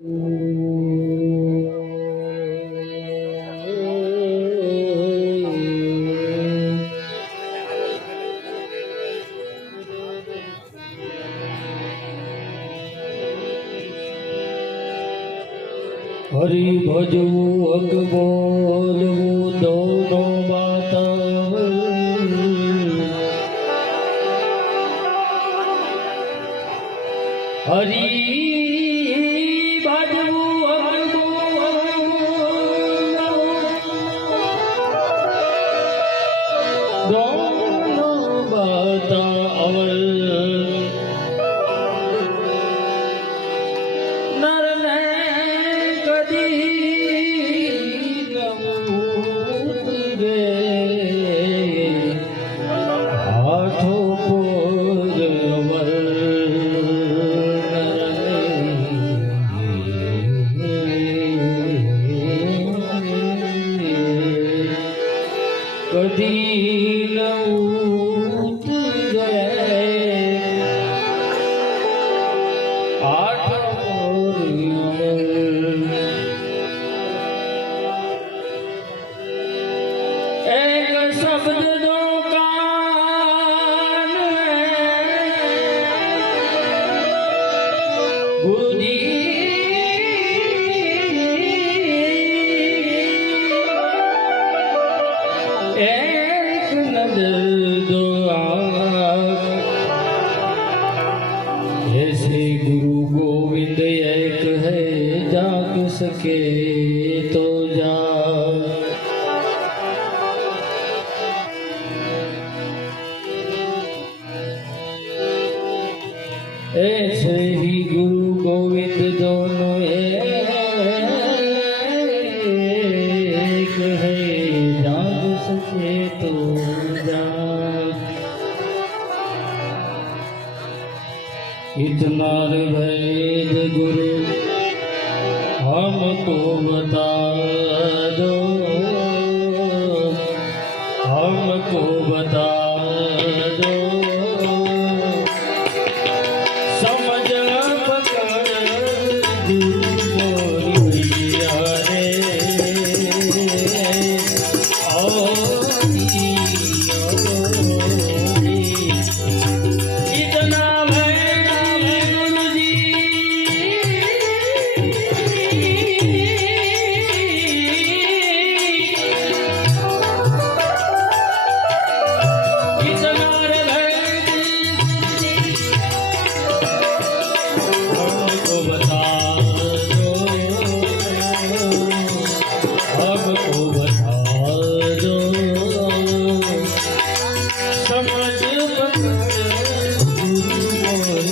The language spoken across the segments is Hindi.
हरि भजू अक बोलू दोनों बात हरि भजू अक दोनों बात अवल कदी न उतरे आठ एक शब्द दो कान गुरु जी दो ऐसे गुरु गोविंद एक है जाग सके तो जा ऐसे ही गुरु गोविंद दोनों एक है जाग सके तो इतना भेद गुरु हमको बता दो हमको बता दो समझ पकड़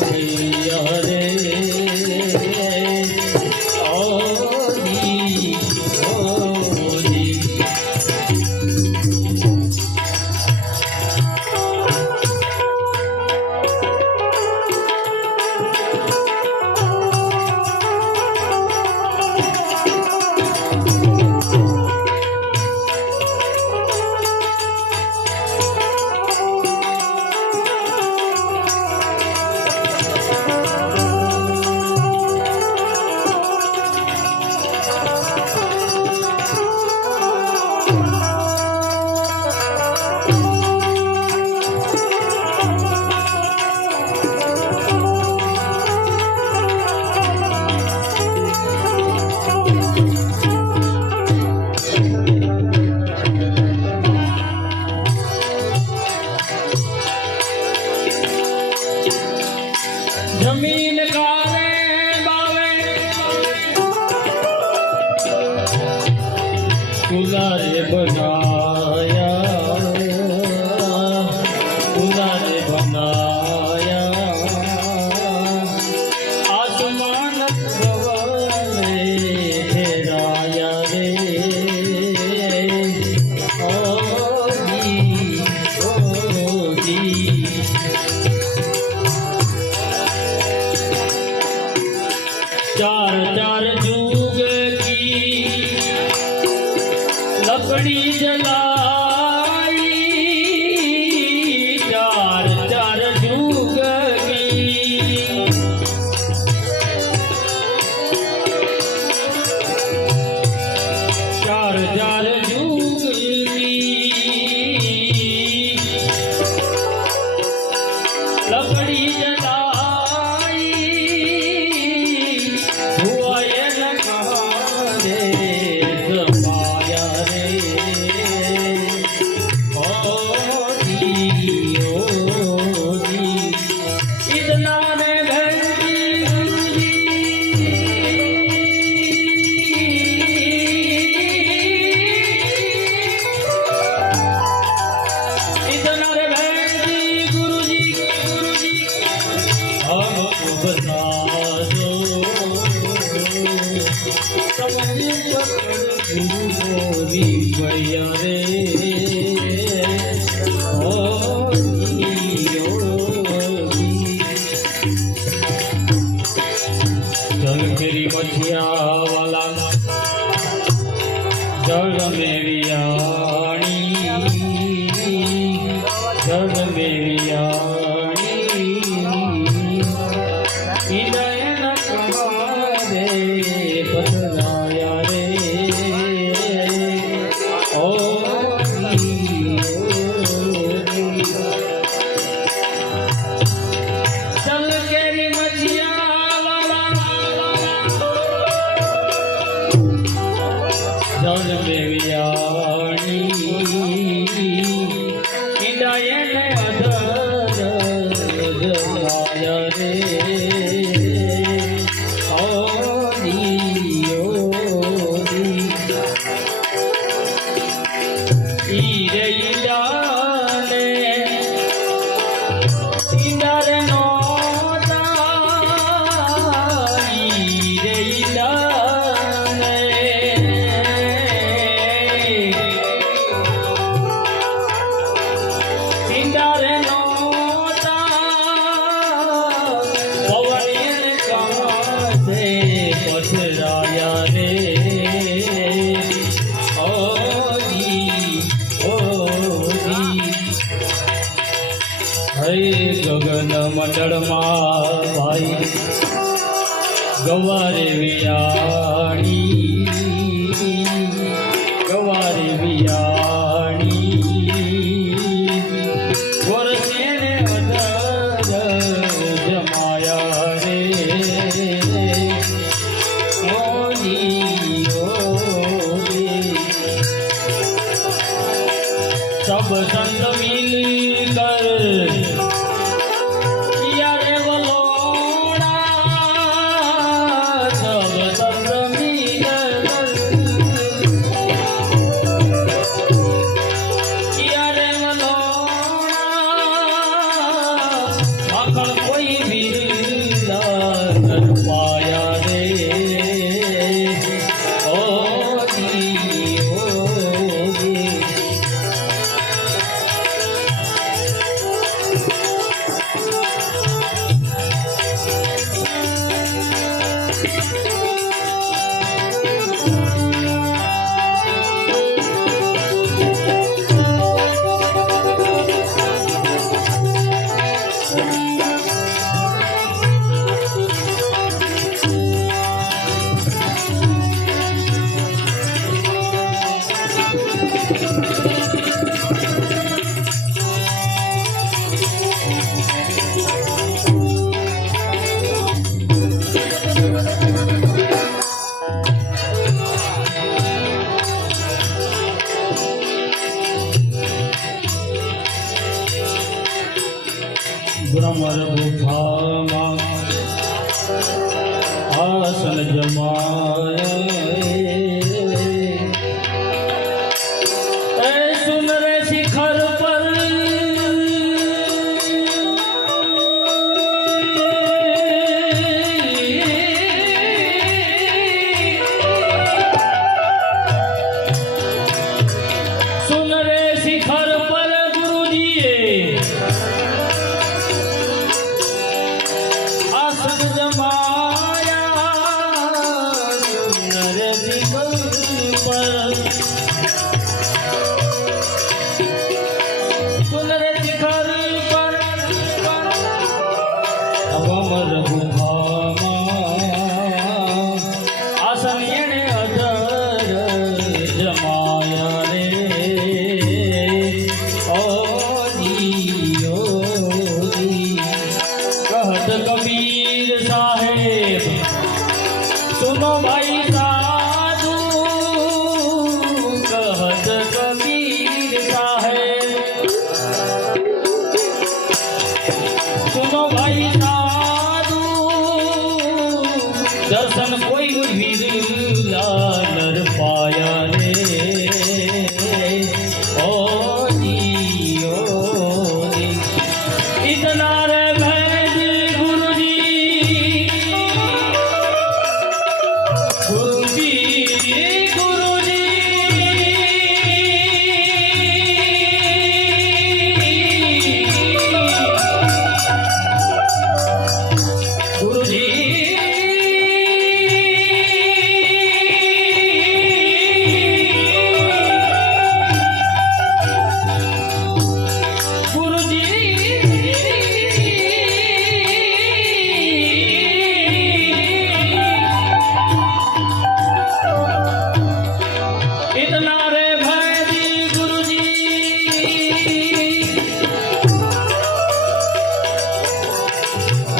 भैया रे जमीन कारे बावे कुलारे बनाया कुलारे बनाया आसमान गवाले ठहराया रे ओ जी चार चार जुग की लकड़ी जलाई चार चार जुग की गोरी भैया रे जल मेरी मछिया वाला जल मेरी आणी जल मेरी आणी इनयन कमारे पतराया रे ओ चल केरी मछिया जल मेरी आणी इनयन अधर जमाया रे गगन मंडल भाई गवारे वियाणी गवारे वियाणी गोरसेन अधर जमाया रे ओनी सब संत मिल कर भ्रमर गुफाમાં આસન જમાય એ સુંદર શિખર પર સુંદર શિખર પર ગુરુજીએ अमर गुफाમાં આસન એણે અધર જમાયા રે ઓજી કહત કબીર સાહેબ સુનો ભાઈ સાધુ કહત કબીર સાહેબ सुनो भाई साधु दर्शन कोई विरला नर पाया रे ओ जी इतना रे भैज गुरु जी ગુરુજી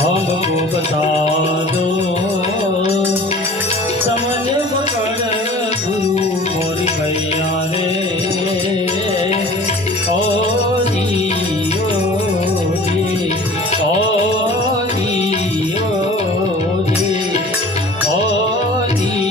हमको बता दो समझ पकड़ गुरु मोरी भैया रे ओ जी ओ जी ओ जी ओ जी ओ जी